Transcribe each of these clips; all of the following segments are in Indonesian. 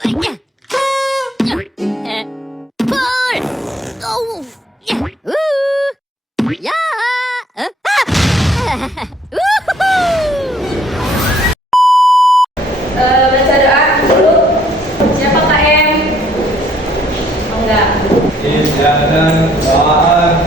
Pull! Oh! Ya! Baca doa dulu. Siapa KM? Oh, enggak. Jangan bawaan.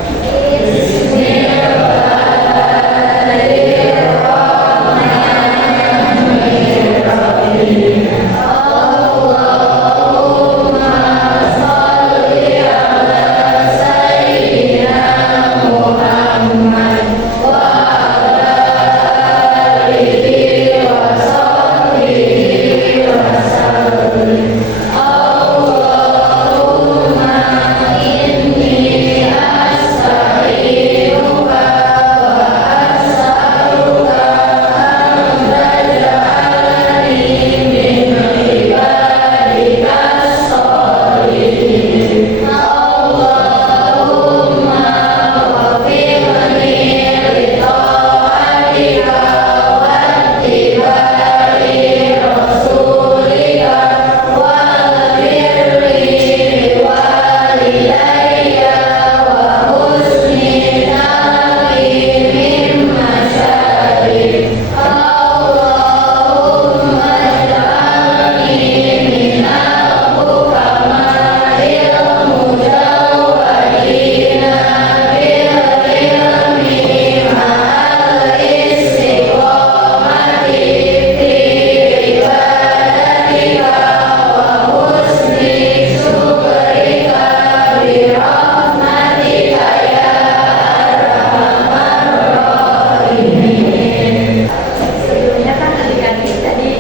Sebelumnya kan adik-adik tadi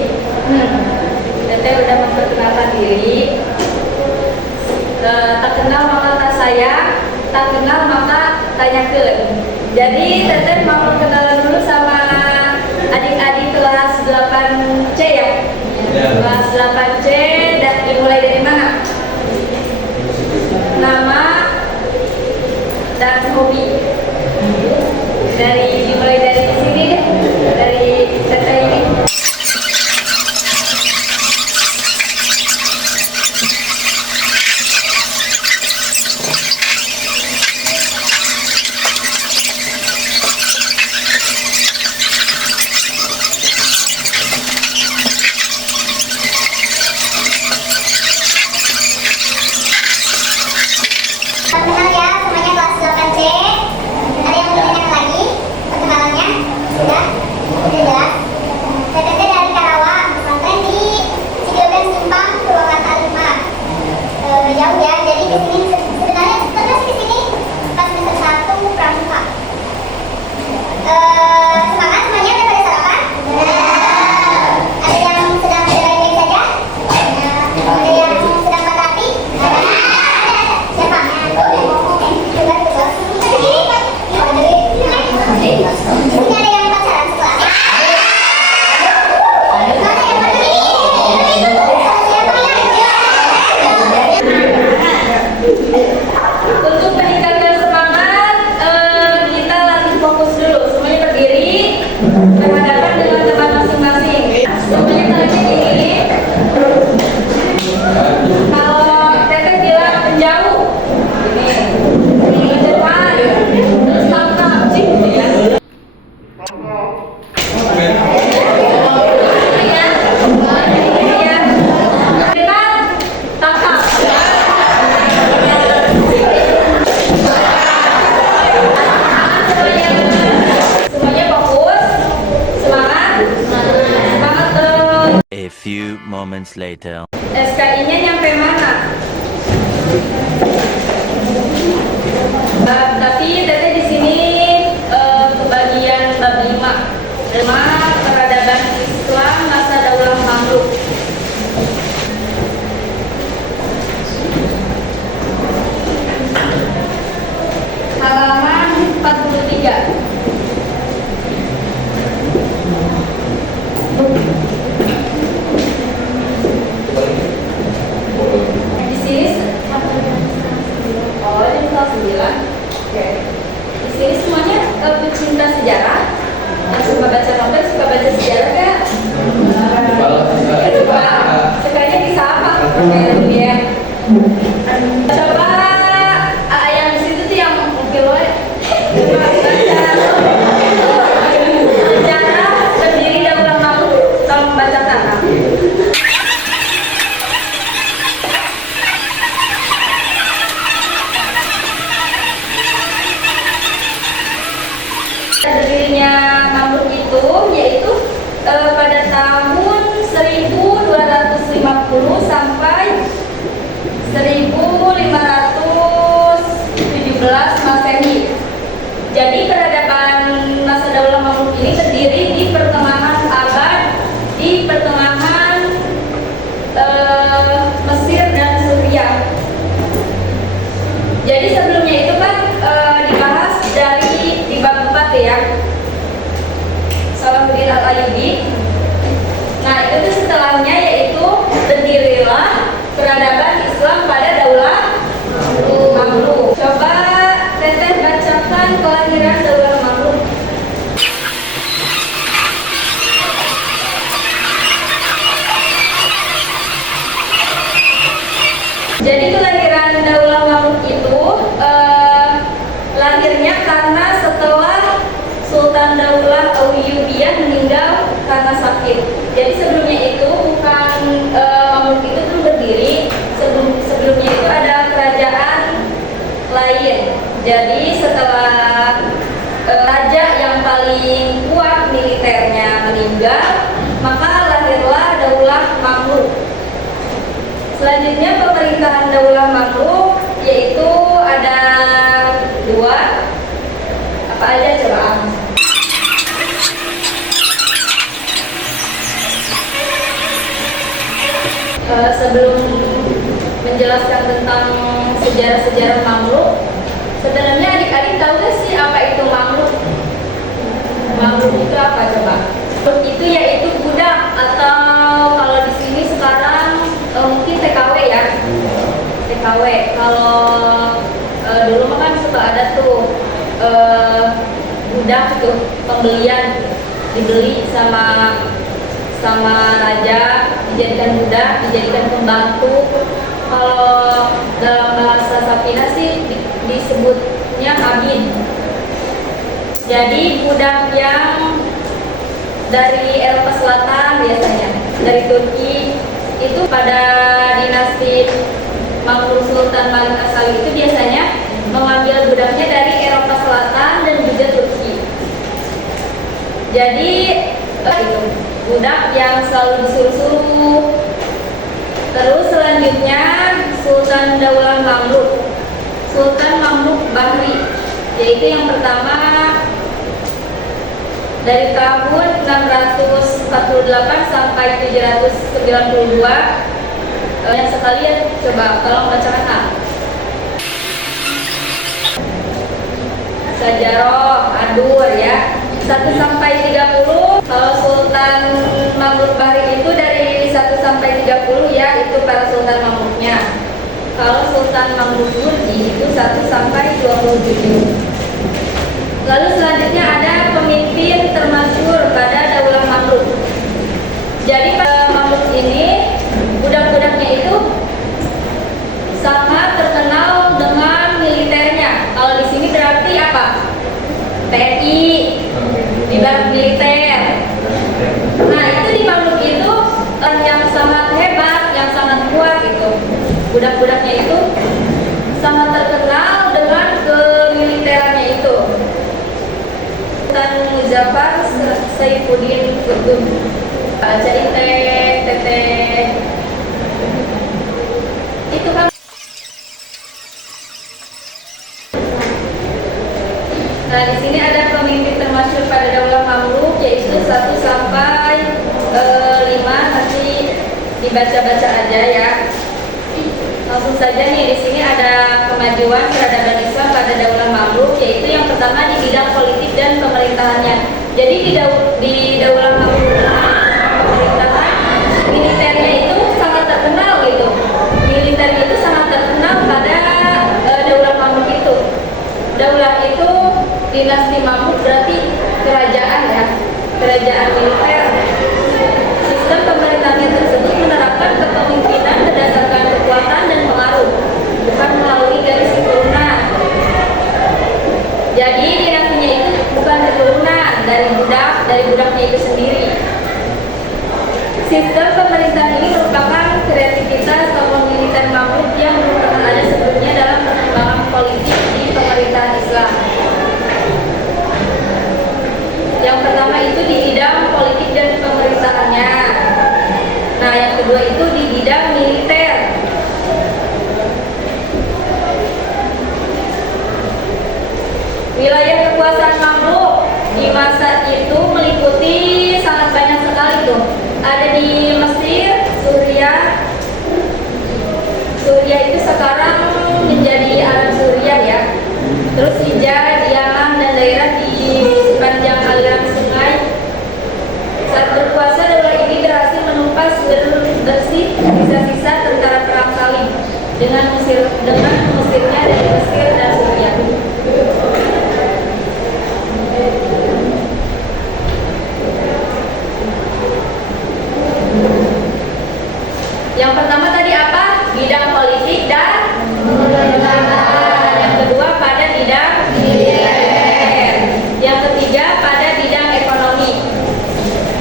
Teteh udah memperkenalkan diri. Tak kenal maka tak sayang, tak kenal maka tanyakeun. Jadi Teteh mau perkenalan dulu sama adik-adik kelas 8C ya? Kelas 8C dan dimulai dari mana? Nama dan hobi. Dimulai dari sini deh, dari Teteh ini. Kenal ya, semuanya kelas 8C. Ada yang mau ditanyakan lagi? Perkenalannya? Sudah? Sudah jelas? TTT dari Karawang, pesantren di Cidodan Simpang, Purwakarta 5. Jauh ya, jadi di sini sebenarnya terus di sini pas semester 1 pramuka. Semangat semuanya, udah pada sarapan? Ada yang sedang baik-baik saja? Ada yang sedang patah hati? Siapa? Ini ada yang pacaran sekelas? Mana yang berdiri? Untuk meningkatkan semangat, kita lagi fokus dulu. Semuanya berdiri, berhadapan dengan teman masing-masing. Semuanya lagi ini. Kalau Teteh bilang menjauh, ini ke depan, terus tangkap, cik, ya. Semuanya fokus, semangat terus. A few moments later. SKI-nya nyampe mana? Tapi Teteh di sini kebagian bab 5 peradaban Islam masa Daulah Mamluk. Halaman 43. Di sini oh ini kelas 9. Oke. Berdirinya Mamluk itu yaitu pada tahun 1250 sampai 1517 Masehi. Jadi peradaban masa Daulah Mamluk ini terdiri di pertengahan abad, di pertengahan Mesir dan Suriah. Jadi sebelumnya itu kan dibahas di bab 4 ya, Salahuddin Al-Ayyubi. Nah itu tuh setelahnya yaitu berdirilah peradaban Islam pada Daulah Mamluk. Coba Teteh bacakan kelahiran Daulah Mamluk. Jadi kelahiran Daulah Mamluk itu lahirnya karena setelah Sultan Daulah Ayyubiyah meninggal karena sakit. Jadi sebelumnya itu bukan Mamluk itu belum berdiri. Sebelumnya itu ada kerajaan lain. Jadi setelah raja yang paling kuat militernya meninggal, maka lahirlah Daulah Mamluk. Selanjutnya pemerintahan Daulah Mamluk yaitu ada 2. Apa aja coba? Sebelum menjelaskan tentang sejarah-sejarah Mamluk, sebenarnya adik-adik tahu gak sih apa itu Mamluk? Mamluk itu apa coba? Mamluk itu yaitu budak, atau kalau di sini sekarang mungkin TKW ya. TKW. Kalau dulu mah kan suka ada tuh budak tuh, pembelian, dibeli sama raja, dijadikan budak, dijadikan pembantu. Kalau dalam bahasa Sapina sih disebutnya abid. Jadi budak yang dari Eropa Selatan biasanya, dari Turki, itu pada dinasti Mamluk Sultan Malik As-Sawi itu biasanya mengambil budaknya dari Eropa Selatan dan juga Turki. Jadi itu budak yang selalu disuruh-suruh. Terus selanjutnya Sultan Daulah Mamluk, Sultan Mamluk Bahri, yaitu yang pertama dari tahun 648 sampai 792. Yang sekalian coba tolong bacakan A. Sajaroh, Adur ya. 1 sampai 30. Kalau Sultan Mamluk Bahri itu dari 1 sampai 30 ya, itu para sultan Mamluknya. Kalau Sultan Mamluk Turki itu 1 sampai 27. Lalu selanjutnya ada pemimpin termasyhur pada Daulah Mamluk. Jadi pada Mamluk ini budak-budaknya itu sangat terkenal dengan militernya. Kalau di sini berarti apa? TNI, ibarat militer. Nah itu di Mamluk itu yang sangat hebat, yang sangat kuat gitu. Budak-budaknya itu sangat terkenal dengan kemiliterannya itu. Sultan Muzaffar Saifuddin Qutb. Bacain teteh. Itu kan. Nah di sini ada pemimpin termasyhur pada Daulah Mamluk yaitu 1 sampai 5, nanti dibaca-baca aja ya. Langsung saja nih, di sini ada kemajuan peradaban Islam pada Daulah Mamluk, yaitu yang pertama di bidang politik dan pemerintahannya. Jadi di Daulah Mamluk pemerintahan militernya itu sangat terkenal gitu. Militernya itu sangat terkenal pada Daulah Mamluk itu. Daulah itu dinasti Mamluk berarti kerajaan ya, kerajaan militer. Sistem pemerintahannya tersebut menerapkan kepemimpinan berdasarkan kekuatan dan pengaruh, bukan melalui garis keturunan. Jadi dinastinya itu bukan keturunan dari budaknya itu sendiri, pemerintahan ini merupakan kreativitas tokoh militer Mamluk yang belum pernah ada sebelumnya dalam perkembangan politik di pemerintahan Islam. Yang pertama itu di bidang politik dan pemerintahannya. Nah, yang kedua itu di bidang militer. Wilayah kekuasaan Mamluk di masa itu meliputi sangat banyak sekali tuh. Ada di Mesir, Suriah itu sekarang menjadi Arab Suriah ya. Terus Hijaz, Yaman dan daerah di sepanjang aliran sungai. Saat berkuasa daulah ini berhasil menumpas bersih sisa-sisa tentara perang salib dengan Mesirnya dari Mesir dan Suriah. Yang pertama tadi apa? Bidang politik dan pemerintahan. Yang kedua pada bidang militer. Yang ketiga pada bidang ekonomi.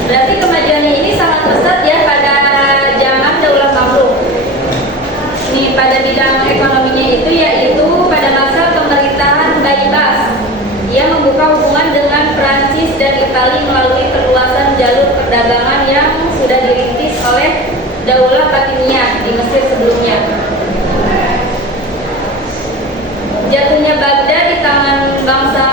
Berarti kemajuannya ini sangat pesat ya pada zaman Daulah Mamluk. Ini pada bidang ekonominya itu yaitu pada masa pemerintahan Baibas. Ia membuka hubungan dengan Prancis dan Italia melalui perluasan jalur perdagangan yang sudah dirintis oleh Daulah Fatimiyah di Mesir sebelumnya. Jatuhnya Baghdad di tangan bangsa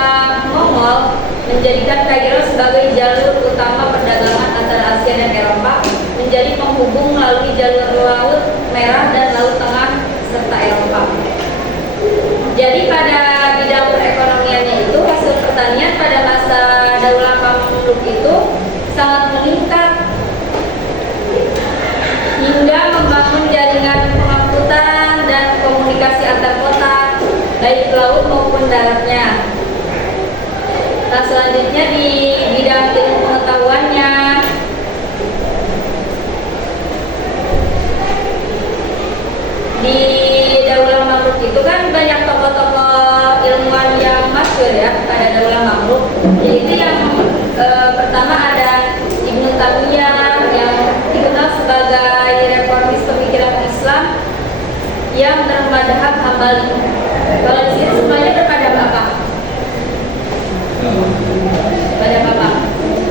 Mongol menjadikan Kairo sebagai jalur utama perdagangan antara Asia dan Eropa, menjadi penghubung melalui jalur Laut Merah dan Laut Tengah serta Eropa. Jadi pada bidang perekonomiannya itu hasil pertanian pada masa Daulah Mamluk itu sangat meningkat hingga membangun jaringan pengangkutan dan komunikasi antar kota baik laut maupun daratnya. Nah, selanjutnya di bidang ilmu pengetahuannya, di Daulah Mamluk itu kan banyak tokoh-tokoh ilmuwan yang masyhur ya pada Daulah Mamluk. Yaitu yang pertama ada Ibnu Taimiyah yang dikenal sebagai reformis pemikiran Islam yang bermadhab Hambali. Kalau di sini semuanya bermadhab apa? Madhab apa?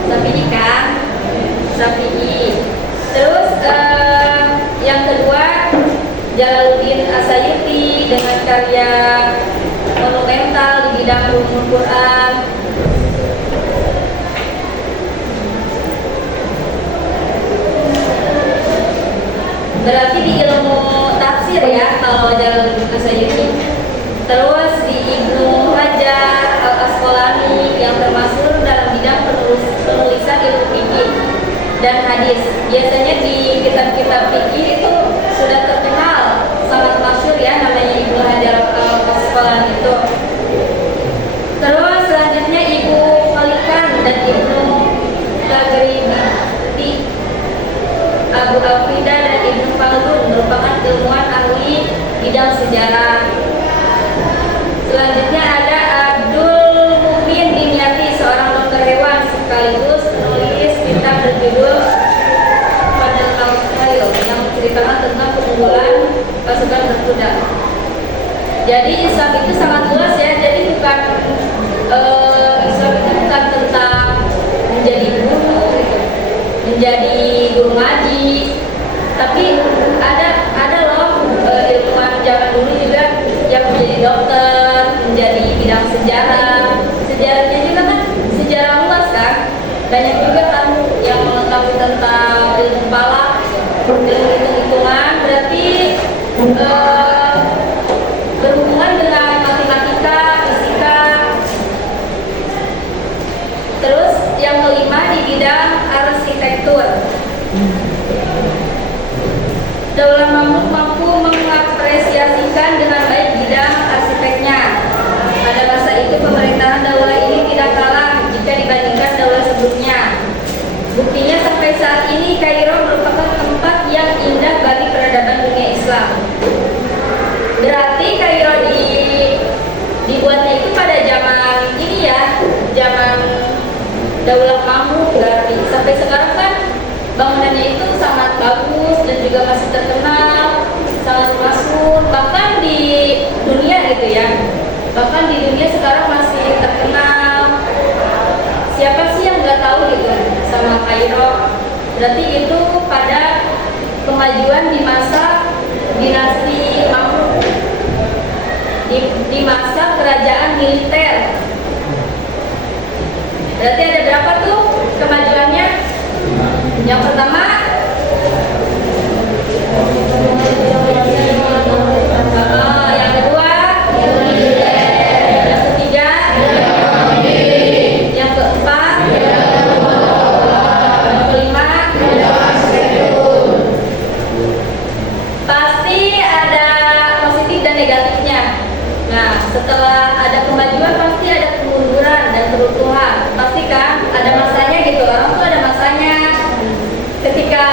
Syafi'i kan? Syafi'i. Terus yang kedua Jalaluddin Asyuyuti dengan karya monumental di bidang ulumul Quran. Berarti di ilmu tafsir ya kalau Jalaluddin Asyuyuti. Terus di Ibnu Hajar Al-Asqalani yang termasuk dalam bidang penulisan ilmu fikih dan hadis. Biasanya di kitab-kitab fikih itu sudah terkenal, sangat masyhur ya namanya Ibnu Hajar Al-Asqalani itu. Terus selanjutnya Ibu Khalikan dan Ibnu Tagribati, Abu Afidah dan Ibnu Khaldun merupakan ilmuwan ahli bidang sejarah. Selanjutnya ada Abdul Mumin Dimyati, seorang dokter hewan sekaligus penulis kitab berjudul Fadl Al-Khail yang menceritakan tentang keunggulan pasukan berkuda. Jadi Islam itu sangat luas ya. Jadi bukan Islam itu bukan tentang menjadi guru gitu, menjadi guru ngaji, tapi ada loh ilmuwan zaman dulu juga yang menjadi dokter, menjadi bidang sejarah. Sejarahnya juga kan sejarah luas kan, banyak juga kan yang mengetahui tentang ilmu falak, ilmu hitung-hitungan, berarti berhubungan dengan matematika, fisika. Terus yang kelima di bidang arsitektur. Daulah Mamluk mampu mengapresiasikan dengan baik bidang arsiteknya. Pada masa itu pemerintahan daulah ini tidak kalah jika dibandingkan daulah sebelumnya. Buktinya sampai saat ini Kairo merupakan tempat yang indah bagi peradaban dunia Islam. Berarti Kairo dibuatnya itu pada zaman ini ya, zaman Daulah Mamluk. Berarti sampai sekarang kan bangunannya itu sangat bagus dan juga masih terkenal, sangat masyhur bahkan di dunia gitu ya. Bahkan di dunia sekarang masih terkenal. Siapa sih yang nggak tahu gitu sama Kairo? Berarti itu pada kemajuan di masa dinasti Mamluk, di masa kerajaan militer. Berarti ada berapa tuh kemajuannya? Yang pertama, yang kedua, yang ketiga, yang keempat, yang kelima. Pasti ada positif dan negatifnya. Nah, setelah ada kemajuan pasti ada kemunduran dan keruntuhan. Pasti kan ada masanya gitu, orang tuh ada masanya. Ketika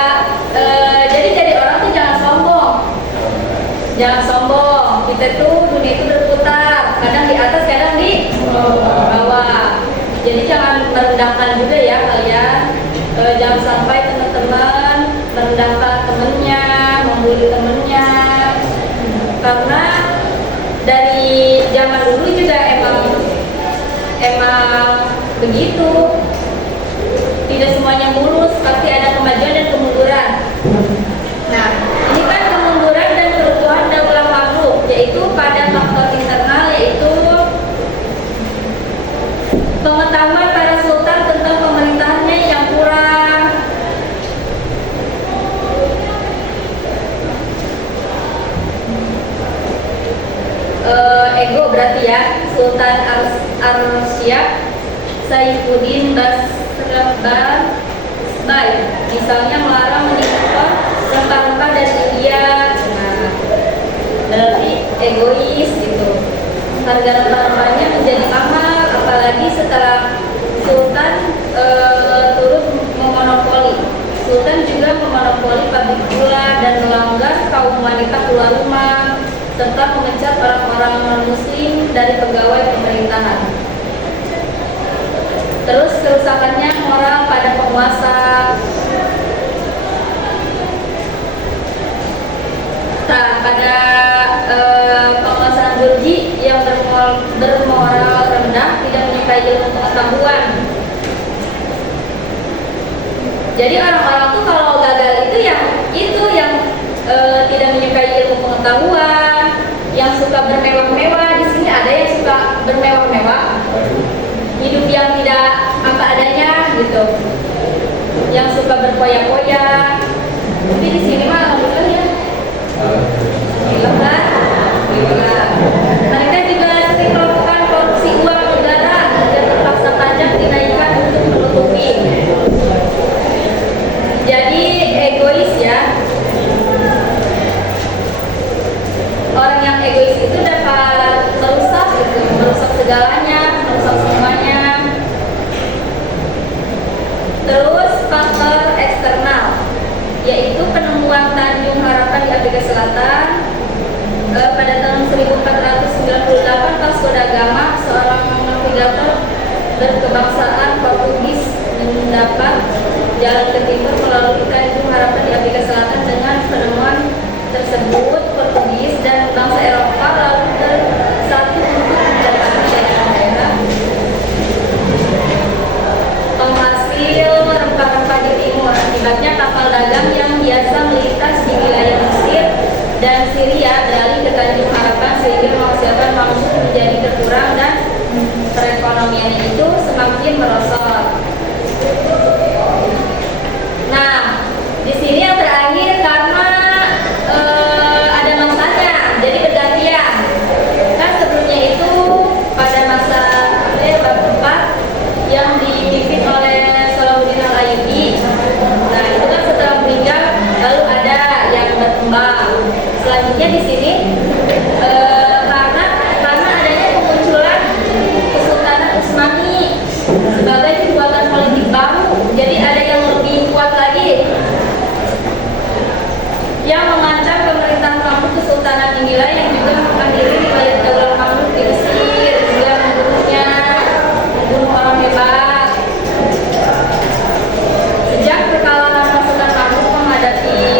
jadi orang tuh jangan sombong. Kita tuh dunia itu berputar, kadang di atas, kadang di bawah. Jadi jangan merendahkan juga ya kalian. Jangan sampai teman-teman merendahkan temennya, membuli temennya. Karena dari zaman dulu juga emang begitu. Tidak semuanya mulus, pasti ada kemajuan dan kemunduran. Nah, ini kan kemunduran dan keruntuhan daulah makhluk, yaitu pada faktor internal, yaitu pengetahuan para sultan tentang pemerintahannya yang kurang. Ego berarti ya, Sultan Arsyad Saifuddin Basrabban misalnya melarang mengimpor rempah-rempah dari India. Nah, berarti egois gitu. Harga rempah-rempahnya menjadi mahal, apalagi setelah Sultan turut memonopoli. Sultan juga memonopoli pabrik gula dan melanggar kaum wanita keluar rumah, serta memecat orang-orang non-muslim dari pegawai pemerintahan. Terus kerusakannya moral pada penguasa. Nah, pada penguasaan Burji yang bermoral rendah, tidak menyukai ilmu pengetahuan. Jadi orang-orang tuh kalau gagal itu yang tidak menyukai ilmu pengetahuan, yang suka bermewah-mewah. Di sini ada yang suka bermewah-mewah, hidup yang tidak apa adanya gitu, yang suka berpoya-poya. Tapi di sini mah alhamdulillah ya, alhamdulillah. Mereka juga sering melakukan korupsi uang negara dan terpaksa pajak dinaikkan untuk menutupi. Jadi egois ya. Orang yang egois itu dapat merusak gitu, merusak segalanya, merusak semuanya. Terus faktor eksternal, yaitu penemuan Tanjung Harapan di Afrika Selatan pada tahun 1498. Vasco da Gama, seorang navigator berkebangsaan Portugis, mendapat jalan ke timur melalui Tanjung Harapan di Afrika Selatan. Dengan penemuan tersebut, Portugis dan bangsa Eropa lalu bersatu untuk menjadikan daerah penghasil rempah-rempah di timur. Akibatnya kapal dagang yang biasa melintas di wilayah Mesir dan Syria beralih ke Tanjung Harapan, sehingga menghasilkan Mamluk menjadi berkurang dan perekonomiannya itu semakin merosot. Nah, di sini yang terakhir karena ada masanya, jadi bergantian. Kan sebelumnya itu pada masa abad 4 yang dipimpin oleh Salahuddin Al-Ayyubi. Nah, itu kan setelah meninggal lalu ada yang berkembang. Selanjutnya di sini karena adanya kemunculan Kesultanan Utsmani sebagai kekuatan politik baru. Jadi ada yang lebih kuat lagi yang mengancam pemerintahan Mamluk. Kesultanan inilah yang juga mengakhiri di balik daulah Mamluk di Mesir, juga membunuh orang hebat. Sejak kekalahan pasukan Mamluk menghadapi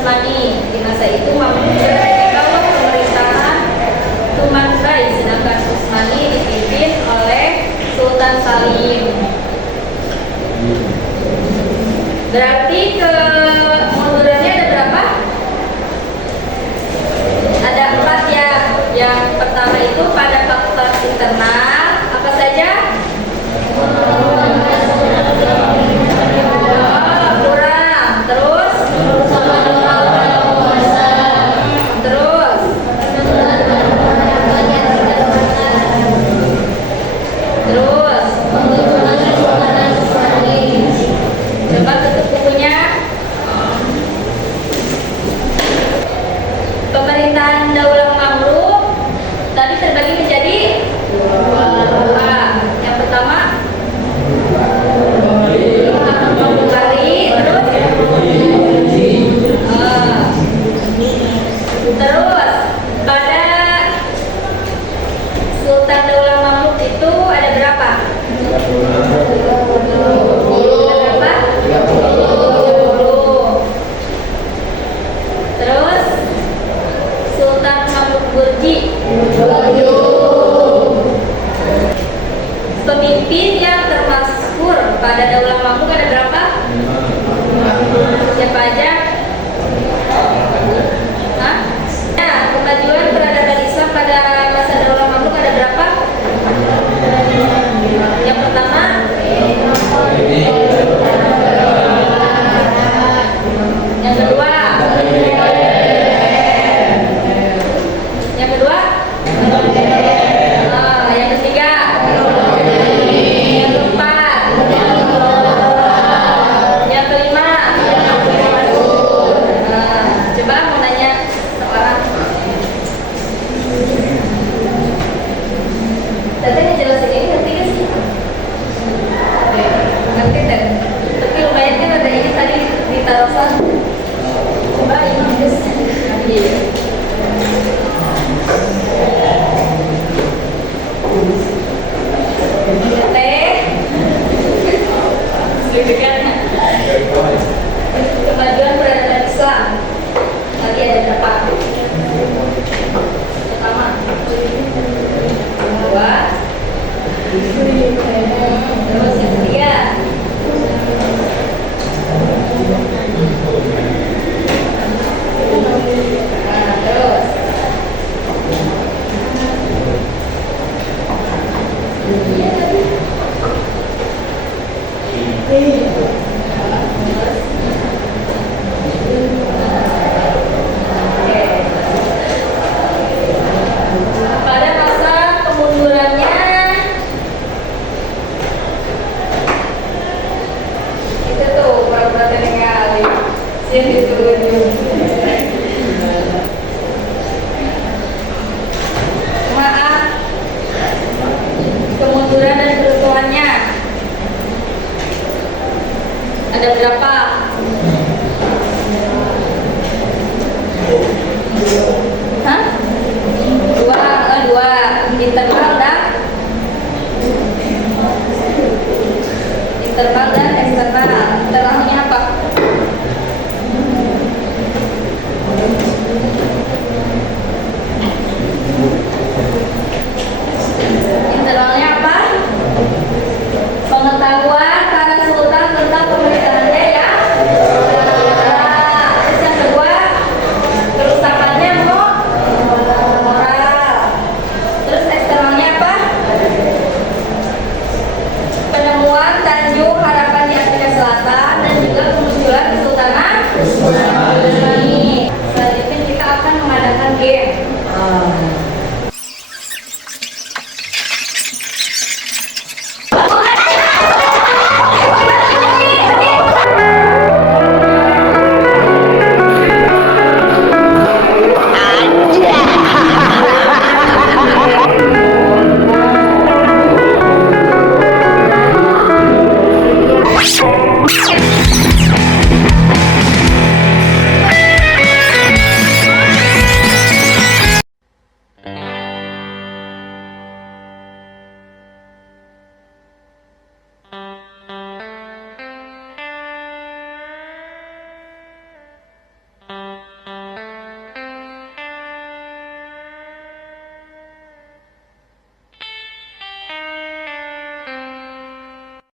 Utsmani. Di masa itu Mamluk berada di bawah pemerintahan Tumanbay, sedangkan Utsmani dipimpin oleh Sultan Salim. Berarti kemundurannya ada berapa? Ada 4 ya. Yang pertama itu pada faktor internal apa saja? Kurang. Terus? Coba tutup bukunya. Pemerintahan Daulah Mamluk tadi terbagi menjadi dua. Yang pertama Mamlukari, terus terus pada Sultan Daulah Mamluk itu ada berapa? Berapa? 30. Terus Sultan Mamluk Burji. Pemimpin yang termasyhur pada Daulah Mamluk ada berapa? Siapa aja? Hah? Ya, kemajuan peradaban Islam pada masa Daulah Mamluk ada berapa? Yang pertama, yang kedua, yang kedua, yang ketiga, yang keempat, yang kelima. Coba mau nanya seorang. Tadi ngejelasin ini ngerti gak sih? Ngerti kan? Tapi lumayan kan ada ini tadi di tarusan. Coba ini guys. Iya. Teh. Sedikitnya. Kemajuan peradaban Islam. Tadi ada berapa? Pertama. Kedua. Terus yang ketiga. Terus pada masa kemundurannya itu tuh pura-pura kali sih disuruh